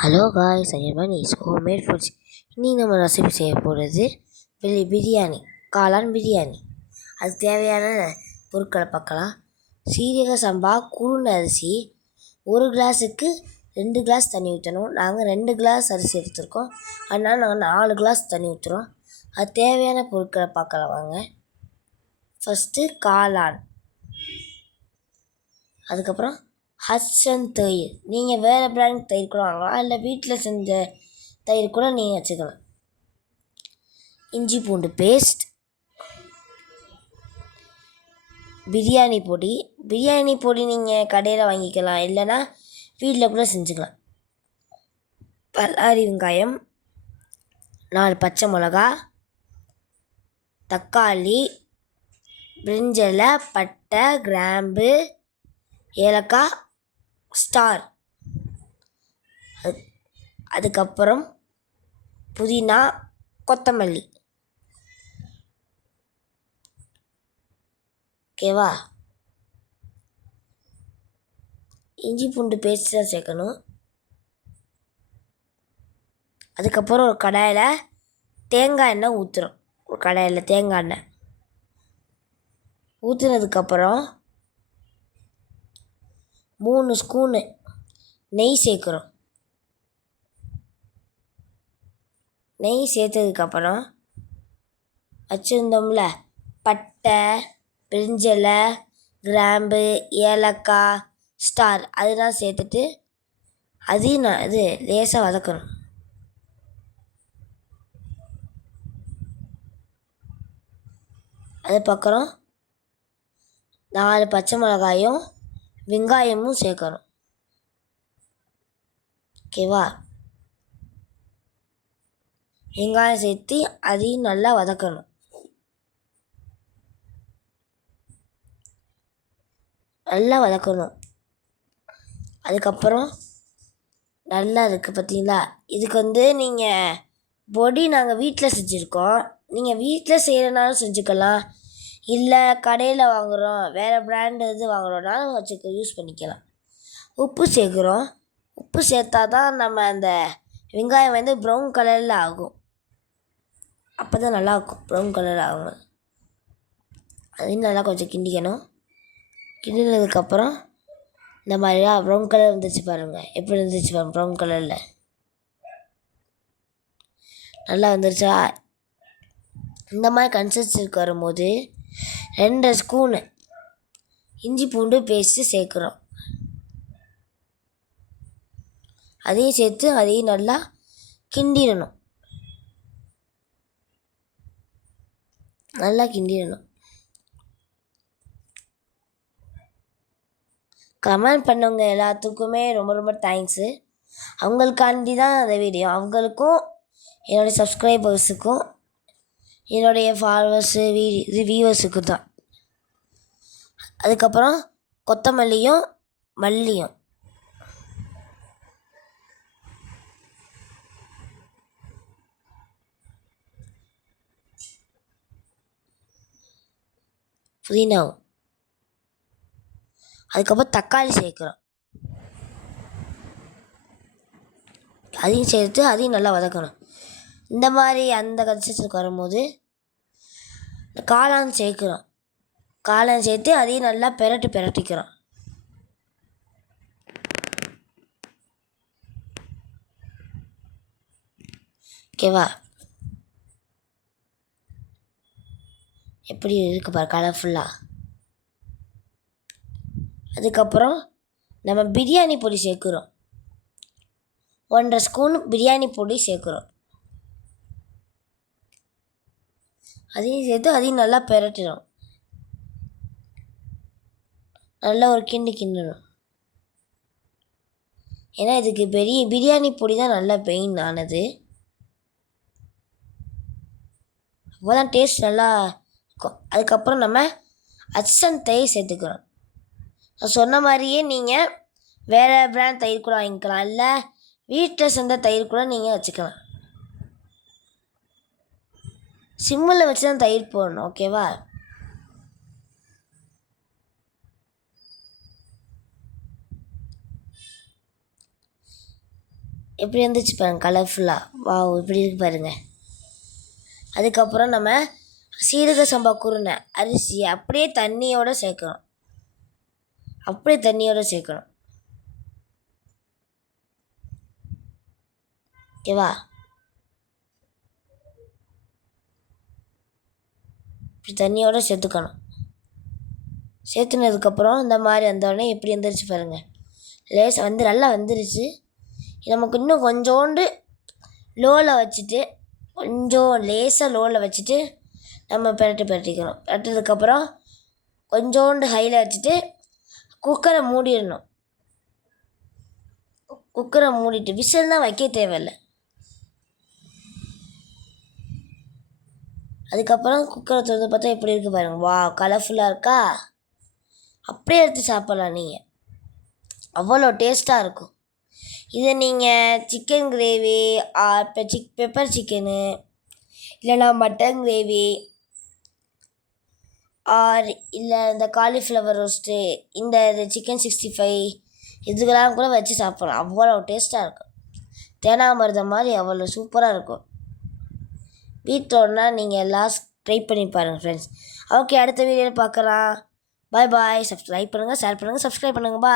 Hello guys ஐயன் is homemade foods இன்றைக்கி நம்ம ரெசிபி செய்ய போகிறது பிரி பிரியாணி காளான் பிரியாணி. அது தேவையான பொருட்களை பார்க்கலாம். சீரக சம்பா குருண அரிசி ஒரு கிளாஸுக்கு ரெண்டு கிளாஸ் தண்ணி ஊற்றணும் நாங்கள் ரெண்டு கிளாஸ் அரிசி எடுத்திருக்கோம். அதனால் நாங்கள் நாலு கிளாஸ் தண்ணி ஊற்றுறோம் அது தேவையான பொருட்களை பார்க்கலாம் வாங்க. ஃபஸ்ட்டு காளான். அதுக்கப்புறம் ஹட்சன் தயிர். நீங்கள் வேறு பிராண்ட் தயிர் கூட வாங்கலாம். இல்லை வீட்டில் செஞ்ச தயிர் கூட நீங்கள் வச்சுக்கலாம். இஞ்சி பூண்டு பேஸ்ட் பிரியாணி பொடி. பிரியாணி பொடி நீங்கள் கடையில் வாங்கிக்கலாம். இல்லைன்னா வீட்டில் கூட செஞ்சுக்கலாம். பல்லாரி வெங்காயம் நாலு பச்சை மிளகா தக்காளி பிரிஞ்சலை பட்டை கிராம்பு ஏலக்காய் ஸ்டார். அது அதுக்கப்புறம் புதினா கொத்தமல்லி. ஓகேவா இஞ்சி பூண்டு பேஸ்ட் தான் சேர்க்கணும். அதுக்கப்புறம் ஒரு கடாயில் தேங்காய் எண்ணெய் ஊற்றுறோம் ஒரு கடாயில் தேங்காய் எண்ணெய். ஊற்றுனதுக்கப்புறம் மூணு ஸ்பூனு நெய் சேர்க்குறோம். நெய் சேர்த்ததுக்கப்புறம் வச்சுருந்தோம்ல பட்டை பிரிஞ்சலை கிராம்பு ஏலக்காய் ஸ்டார் அதெல்லாம் சேர்த்துட்டு அதையும் நான் இது லேசாக வதக்கணும். அது பக்கம் நாலு பச்சை மிளகாயும் வெங்காயமும் சேர்க்கணும். ஓகேவா வெங்காயம் சேர்த்து அதையும் நல்லா வதக்கணும். நல்லா வதக்கணும். அதுக்கப்புறம் நல்லா இருக்குது பார்த்தீங்களா? இதுக்கு வந்து நீங்கள் பொடி நாங்கள் வீட்டில் செஞ்சுருக்கோம். நீங்கள் வீட்டில் செய்கிறனாலும் செஞ்சுக்கலாம். இல்லை கடையில் வாங்குகிறோம் வேறு பிராண்டு இது வாங்குகிறோம்னாலும் வச்சுக்க யூஸ் பண்ணிக்கலாம். உப்பு சேர்க்குறோம். உப்பு சேர்த்தா தான் நம்ம அந்த வெங்காயம் வந்து ப்ரௌன் கலரில் ஆகும். அப்போ தான் நல்லாயிருக்கும் ப்ரௌன் கலர் ஆகும். அதையும் நல்லா கொஞ்சம் கிண்டிக்கணும். கிண்டினதுக்கப்புறம் இந்த மாதிரியா ப்ரௌன் கலர் வந்துச்சு பாருங்கள் எப்படி இருந்துச்சு பாருங்கள் ப்ரௌன் கலரில் நல்லா வந்துருச்சா? இந்த மாதிரி கன்சிஸ்டன்சி வரும்போது ரெண்டு ஸ்பூனு இஞ்சி பூண்டு பேஸ்ட்டு சேர்க்குறோம். அதையும் சேர்த்து அதையும் நல்லா கிண்டிடணும். நல்லா கிண்டிடணும். கமெண்ட் பண்ணவங்க எல்லாத்துக்குமே ரொம்ப ரொம்ப தேங்க்ஸு அவங்களுக்காண்டி தான் அந்த வீடியோ அவங்களுக்கும் என்னுடைய சப்ஸ்கிரைபர்ஸுக்கும் என்னுடைய ஃபாலோவர்ஸு வீ இது வியூவர்ஸுக்கும் தான் அதுக்கப்புறம் கொத்தமல்லியும் மல்லியும். புதினாவும். அதுக்கப்புறம் தக்காளி சேர்க்குறோம். அதையும் சேர்த்து அதையும் நல்லா வதக்கணும். இந்த மாதிரி அந்த கன்சிஸ்டன்சிக்கு வரும்போது காளான் சேர்க்குறோம். காளான் சேர்த்து அதையும் நல்லா பெரட்டி பெரட்டிக்கிறோம். ஓகேவா எப்படி இருக்கு பாரு கலர்ஃபுல்லாக அதுக்கப்புறம் நம்ம பிரியாணி பொடி சேர்க்குறோம். ஒன்றரை ஸ்பூன் பிரியாணி பொடி சேர்க்குறோம். அதையும் சேர்த்து அதையும் நல்லா பெரட்டிடும் நல்லா ஒரு கிண்டு கிண்டணும். ஏன்னா இதுக்கு பெரிய பிரியாணி பொடி தான் நல்லா பெயின் ஆனது. அப்போ தான் டேஸ்ட் நல்லா இருக்கும். அதுக்கப்புறம் நம்ம அச்சன் தயிர் சேர்த்துக்கிறோம். நான் சொன்ன மாதிரியே நீங்கள் வேறு பிராண்ட் தயிர் கூட வாங்கிக்கலாம். இல்லை வீட்டில் செஞ்ச தயிர் கூட நீங்கள் வச்சுக்கலாம். சிம்மில் வச்சு தான் தயிர் போடணும் ஓகேவா? எப்படி இருந்துச்சு பாருங்க கலர்ஃபுல்லாக வாவ் இப்படி இருக்கு பாருங்க. அதுக்கப்புறம் நம்ம சீரக சம்பா குருணை அரிசி அப்படியே தண்ணியோடு சேர்க்கணும். அப்படியே தண்ணியோடு சேர்க்கணும். ஓகேவா? இப்படி தண்ணியோடு சேர்த்துக்கணும். சேர்த்துனதுக்கப்புறம் இந்த மாதிரி வந்தோடனே எப்படி வந்துருச்சு பாருங்கள் லேசாக வந்து நல்லா வந்துருச்சு. நமக்கு இன்னும் கொஞ்சோண்டு லோவில் வச்சுட்டு கொஞ்சம் லேசாக லோவில் வச்சுட்டு நம்ம பிரட்டு பிரட்டிக்கணும். பிரட்டினதுக்கப்புறம் கொஞ்சோண்டு ஹையில் வச்சுட்டு குக்கரை மூடிடணும். குக்கரை மூடிட்டு விசில் தான் வைக்க தேவையில்லை. அதுக்கப்புறம் குக்கரை திறந்து பார்த்தா எப்படி இருக்குது பாருங்கள் வா கலர்ஃபுல்லாக இருக்கா? அப்படியே எடுத்து சாப்பிட்லாம் நீங்கள் அவ்வளோ டேஸ்ட்டாக இருக்கும். இதை நீங்கள் சிக்கன் கிரேவி இப்போ சிக் பெப்பர் சிக்கனு இல்லைனா மட்டன் கிரேவி ஆர் இல்லை இந்த காலிஃப்ளவர் ரோஸ்ட்டு இந்த இது சிக்கன் சிக்ஸ்டி ஃபைவ் இதுக்கெல்லாம் கூட வச்சு சாப்பிட்லாம். அவ்வளோ டேஸ்ட்டாக இருக்கும். தேனாமிரதம் மாதிரி அவ்வளோ சூப்பராக இருக்கும். வீட்டோடனா நீங்கள் எல்லாம் ட்ரை பண்ணி பாருங்கள் ஃப்ரெண்ட்ஸ் ஓகே அடுத்த வீடியோவில் பார்க்கலாம். பாய் பாய் சப்ஸ்கிரைப் பண்ணுங்கள் ஷேர் பண்ணுங்கள் சப்ஸ்கிரைப் பண்ணுங்கள் பாய்